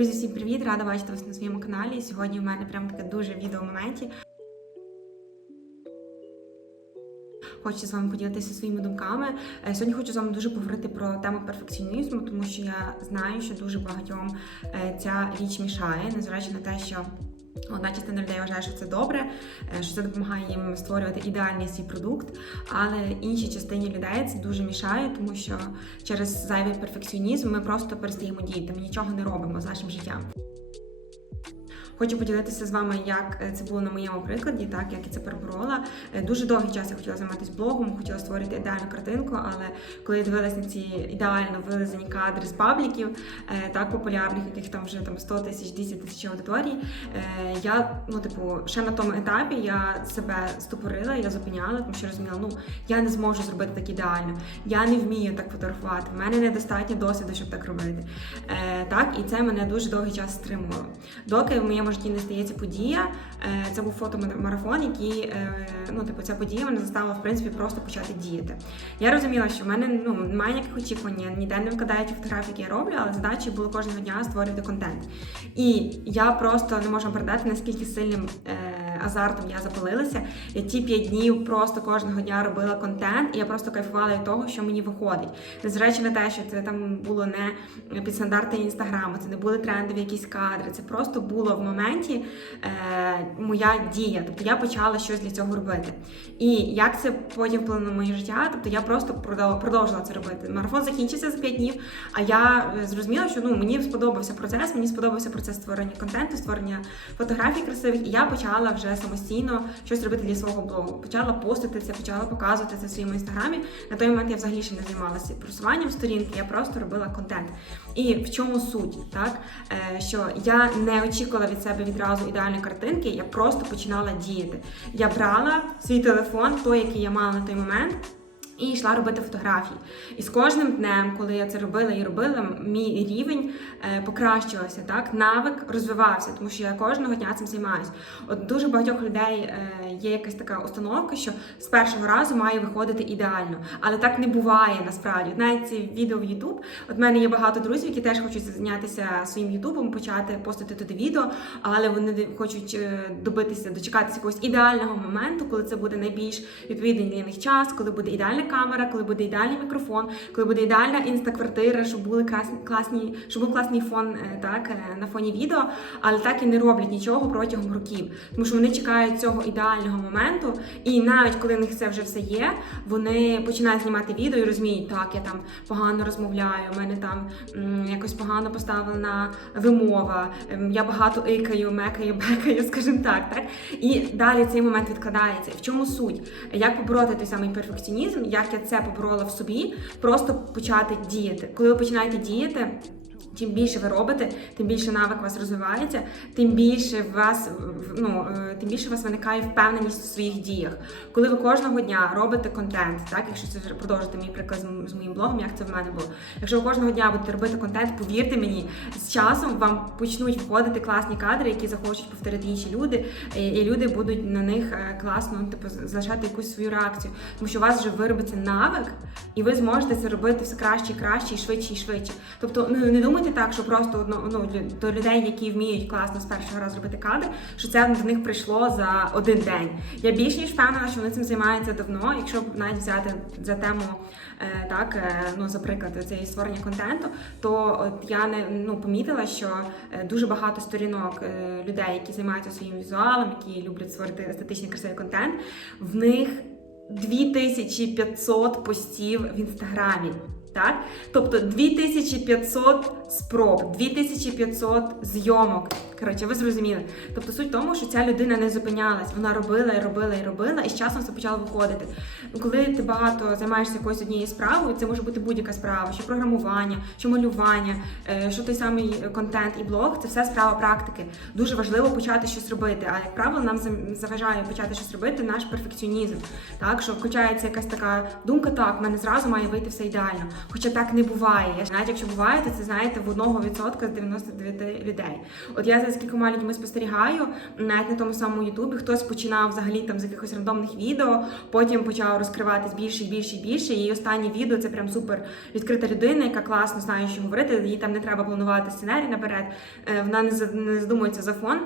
Друзі, всім привіт! Рада бачити вас на своєму каналі. Сьогодні в мене прям таке дуже відео моменті. Хочу з вами поділитися своїми думками. Е, Сьогодні хочу з вами дуже поговорити про тему перфекціонізму, тому що я знаю, що дуже багатьом е, ця річ мішає, незважаючи на те, що одна частина людей вважає, що це добре, е, що це допомагає їм створювати ідеальний свій продукт. Але іншій частині людей це дуже мішає, тому що через зайвий перфекціонізм ми просто перестаємо діяти, ми нічого не робимо з нашим життям. Хочу поділитися з вами, як е, це було на моєму прикладі, так як я це переборола. Е, Дуже довгий час я хотіла займатися блогом, хотіла створити ідеальну картинку, але коли я дивилась на ці ідеально вилизані кадри з пабліків, е, так популярних, яких там вже там 100 тисяч, 200 тисяч аудиторій, я ну типу ще на тому етапі я себе стопорила, я зупиняла, тому що розуміла, ну я не зможу зробити так ідеально, я не вмію так фотографувати, в мене недостатньо досвіду, щоб так робити. Так, і це мене дуже довгий час стримувало. Доки в моєму житті не стається подія, е, це був фотомарафон, який, е, ну, типу, ця подія мене заставила, в принципі, просто почати діяти. Я розуміла, що в мене ну, немає ніяких очікувань, ніде не вкладаю ті фотографії, які я роблю, але задача було кожного дня створювати контент. І я просто не можу передати, наскільки сильним. Азартом я запалилася. Я ті п'ять днів просто кожного дня робила контент, і я просто кайфувала від того, що мені виходить. Незважаючи на те, що це там було не під стандарти інстаграму, це не були трендові якісь кадри. Це просто було в моменті е, моя дія. Тобто я почала щось для цього робити. І як це потім вплинуло на моє життя? Тобто я просто продов- продовжила це робити. Марафон закінчився за 5 днів, а я е, зрозуміла, що ну мені сподобався процес, мені сподобався процес створення контенту, створення фотографій красивих, і я почала вже самостійно щось робити для свого блогу. Почала постити це, почала показувати це в своєму інстаграмі. На той момент я взагалі ще не займалася просуванням сторінки, я просто робила контент. І в чому суть, так Е, що я не очікувала від себе відразу ідеальної картинки, я просто починала діяти. Я брала свій телефон, той, який я мала на той момент. І йшла робити фотографії. І з кожним днем, коли я це робила і робила, мій рівень е, покращувався, так навик розвивався, тому що я кожного дня цим займаюся. От дуже багатьох людей е, є якась така установка, що з першого разу має виходити ідеально, але так не буває насправді. От Навіть ці відео в YouTube. От мене є багато друзів, які теж хочуть зайнятися своїм Ютубом, почати постити туди відео, але вони хочуть е, добитися, дочекатися якогось ідеального моменту, коли це буде найбільш відповідний для них час, коли буде ідеальна камера, коли буде ідеальний мікрофон, коли буде ідеальна інстаквартира, щоб були класні, класні, щоб був класний фон е, так е, на фоні відео, але так і не роблять нічого протягом років, тому що вони чекають цього ідеального моменту, і навіть коли в них це вже все є, вони починають знімати відео і розуміють, так я там погано розмовляю, у мене там м, якось погано поставлена вимова, ем, я багато икаю, мекаю, бекаю, скажімо так, так. І далі цей момент відкладається. В чому суть? Як побороти той самий перфекціонізм? Як я це поборола в собі? Просто почати діяти. Коли ви починаєте діяти. Чим більше ви робите, тим більше навик у вас розвивається, тим більше в вас ну е, тим більше у вас виникає впевненість у своїх діях. Коли ви кожного дня робите контент, так якщо це вже продовжити мій приклад з- моїм блогом, як це в мене було. Якщо ви кожного дня будете робити контент, повірте мені, з часом вам почнуть виходити класні кадри, які захочуть повторити інші люди, і, люди будуть на них е, класно, ну, типу, залишати якусь свою реакцію, тому що у вас вже виробиться навик, і ви зможете це робити все краще краще, і швидше і швидше. Тобто, ну не думайте так, що просто ну, до людей, які вміють класно з першого разу робити кадр, що це до них прийшло за один день. Я більш ніж впевнена, що вони цим займаються давно. Якщо навіть взяти за тему е, так, е, ну за приклад цієї створення контенту, то от я не ну помітила, що е, дуже багато сторінок людей, які займаються своїм візуалом, які люблять створити естетичний красивий контент, в них 2500 постів в інстаграмі. Так? Тобто 2500 спроб, 2500 зйомок. Коротше, ви зрозуміли. Тобто суть в тому, що ця людина не зупинялась, вона робила і робила і робила, і з часом це почало виходити. Коли ти багато займаєшся якоюсь однією справою, це може бути будь-яка справа, що програмування, що малювання, е, що той самий контент і блог, це все справа практики. Дуже важливо почати щось робити. А як правило, нам заважає почати щось робити наш перфекціонізм. Так, що включається якась така думка, так, в мене зразу має вийти все ідеально. Хоча так не буває. Навіть якщо буває, то це знаєте, в 1% з 99 людей. От я за скількома людьми спостерігаю, навіть на тому самому Ютубі, хтось починав взагалі там з якихось рандомних відео, потім почав розкриватись більше і більше і більше. І останнє відео це прям супер відкрита людина, яка класно знає, що говорити. Їй там не треба планувати сценарій наперед. Е, Вона не задумується за фон.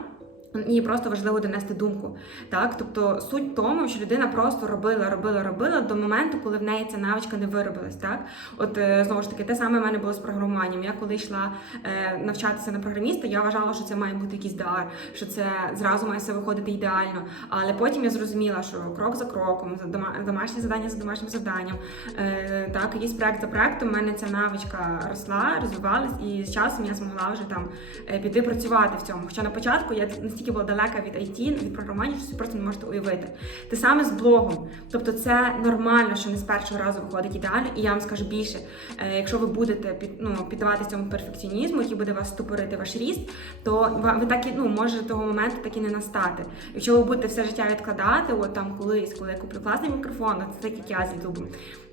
Їй просто важливо донести думку. Так, тобто суть в тому, що людина просто робила, робила, робила до моменту, коли в неї ця навичка не виробилась. Так, от е, знову ж таки, те саме в мене було з програмуванням. Я коли йшла е, навчатися на програміста, я вважала, що це має бути якийсь дар, що це зразу має все виходити ідеально. Але потім я зрозуміла, що крок за кроком, домашнє завдання за домашнім завданням, е, так, якийсь проект за проектом, в мене ця навичка росла, розвивалась, і з часом я змогла вже там е, піти працювати в цьому. Хоча на початку я настільки була далека від IT, від програмування, що ви просто не можете уявити. Те саме з блогом. Тобто це нормально, що не з першого разу виходить ідеально, і я вам скажу більше, е, якщо ви будете під, ну, піддаватися цьому перфекціонізму, який буде вас стопорити ваш ріст, то ви так і ну, може того моменту так і не настати. Якщо ви будете все життя відкладати, от там колись, коли я куплю класний мікрофон, от так як я з Ютубом,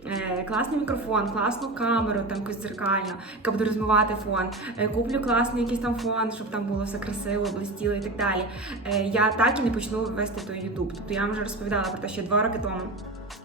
е, класний мікрофон, класну камеру, там якусь дзеркальну, яка буде розмивати фон. Е, куплю класний якийсь там фон, щоб там було все красиво, блистіло і так далі. Е, я так і не почну вести той Ютуб. Тобто я вам вже розповідала про те, що два роки тому.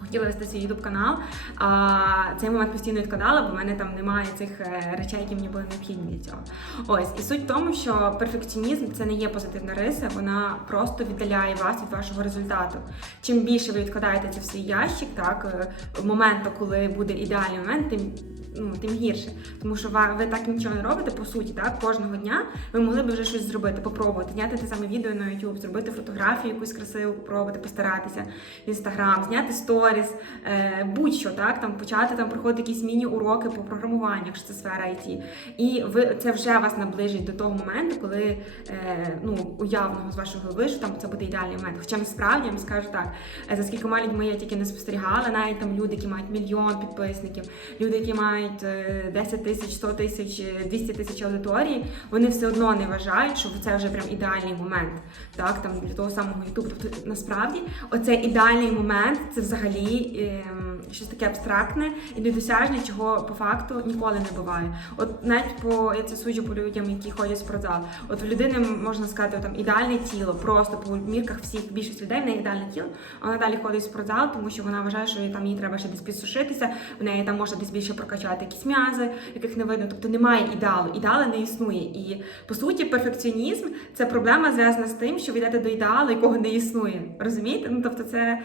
Хотіла вести свій ютуб канал, а цей момент постійно відкладала, бо в мене там немає цих е, речей, які мені були необхідні для цього. Ось і суть в тому, що перфекціонізм це не є позитивна риса, вона просто віддаляє вас від вашого результату. Чим більше ви відкладаєте це в свій ящик, так е, моменту, коли буде ідеальний момент, тим. Ну, тим гірше, тому що ви так нічого не робите по суті, так кожного дня ви могли б вже щось зробити, попробувати, зняти те саме відео на YouTube, зробити фотографію якусь красиву, попробувати, постаратися в інстаграм, зняти сторіс, е, будь-що так, там почати там проходити якісь міні-уроки по програмуванню, якщо це сфера IT. І ви це вже вас наближить до того моменту, коли е, ну уявного з вашої голови, що там це буде ідеальний момент. Хоча насправді я вам скажу так, е, за скількома людьми я тільки не спостерігала, навіть там люди, які мають мільйон підписників, люди, які мають е, 10 тисяч, 100 тисяч, е, 200 тисяч аудиторії, вони все одно не вважають, що це вже прям ідеальний момент. Так, там для того самого Ютубу. Тобто насправді оцей ідеальний момент це взагалі ем, щось таке абстрактне і недосяжне, чого по факту ніколи не буває. От навіть по я це суджу по людям, які ходять в спортзал. От в людини можна сказати, там ідеальне тіло, просто по мірках всіх більшість людей в неї ідеальне тіло. Вона далі ходить в спортзал, тому що вона вважає, що там їй треба ще десь підсушитися, в неї там можна десь більше прокачати якісь м'язи, яких не видно. Тобто немає ідеалу. Ідеалу не існує. І по суті, перфекціонізм це проблема зв'язана з тим, що ви йдете до ідеалу, якого не існує. Розумієте? Ну тобто, це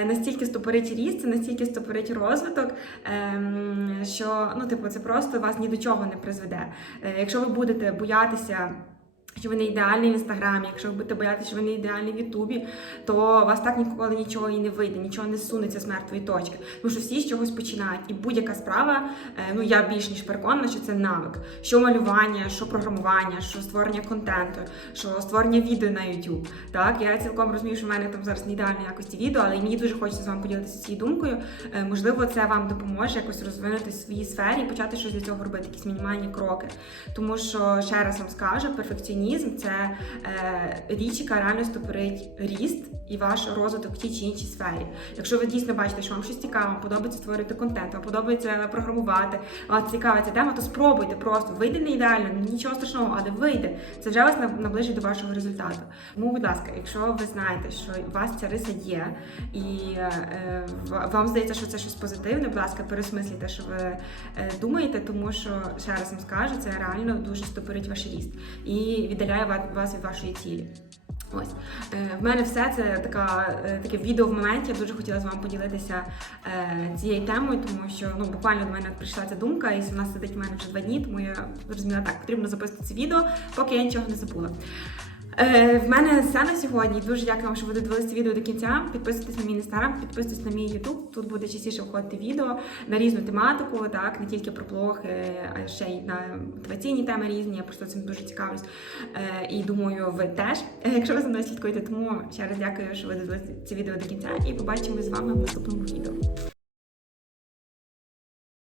е, настільки стопорить ріст, це настільки стопорить розвиток, ем, що ну, типу, це просто вас ні до чого не призведе. Е, якщо ви будете боятися. Що ви не ідеальний в інстаграмі, якщо ви будете боятися, що ви не ідеальний в Ютубі, то у вас так ніколи нічого і не вийде, нічого не сунеться з мертвої точки. Тому що всі з чогось починають. І будь-яка справа, е, ну я більш ніж переконана, що це навик. Що малювання, що програмування, що створення контенту, що створення відео на YouTube. Так, я цілком розумію, що в мене там зараз не ідеальної якості відео, але мені дуже хочеться з вами поділитися цією думкою. Е, Можливо, це вам допоможе якось розвинути в своїй сфері і почати щось для цього робити, якісь мінімальні кроки. Тому що ще раз вам скажу, перфекціонізм це е, річ, яка реально стопорить ріст і ваш розвиток в тій чи іншій сфері. Якщо ви дійсно бачите, що вам щось цікаве, вам подобається створити контент, вам подобається програмувати, вас цікава ця тема, то спробуйте просто вийде не ідеально, нічого страшного, але вийде. Це вже вас наближить до вашого результату. Тому, будь ласка, якщо ви знаєте, що у вас ця риса є, і е, в- вам здається, що це щось позитивне, будь ласка, пересмислюйте, що ви е, думаєте, тому що ще раз вам скажу, це реально дуже стопорить ваш ріст і віддаляє вас від вашої цілі. Ось е, в мене все це така е, таке відео в моменті. Я дуже хотіла з вами поділитися е, цією темою, тому що ну буквально до мене прийшла ця думка, і вона сидить в мене вже два дні, тому я зрозуміла, так потрібно записати це відео, поки я нічого не забула. Е, в мене все на сьогодні. Дуже дякую вам, що ви додивилися відео до кінця. Підписуйтесь на мій інстаграм, підписуйтесь на мій ютуб. Тут буде частіше виходити відео на різну тематику, так не тільки про блог, е, а ще й на мотиваційні теми різні. Я просто цим дуже цікавлюсь. Е, і думаю, ви теж, е, якщо ви за мною слідкуєте. Тому ще раз дякую, що ви додивилися це відео до кінця, і побачимось з вами в наступному відео.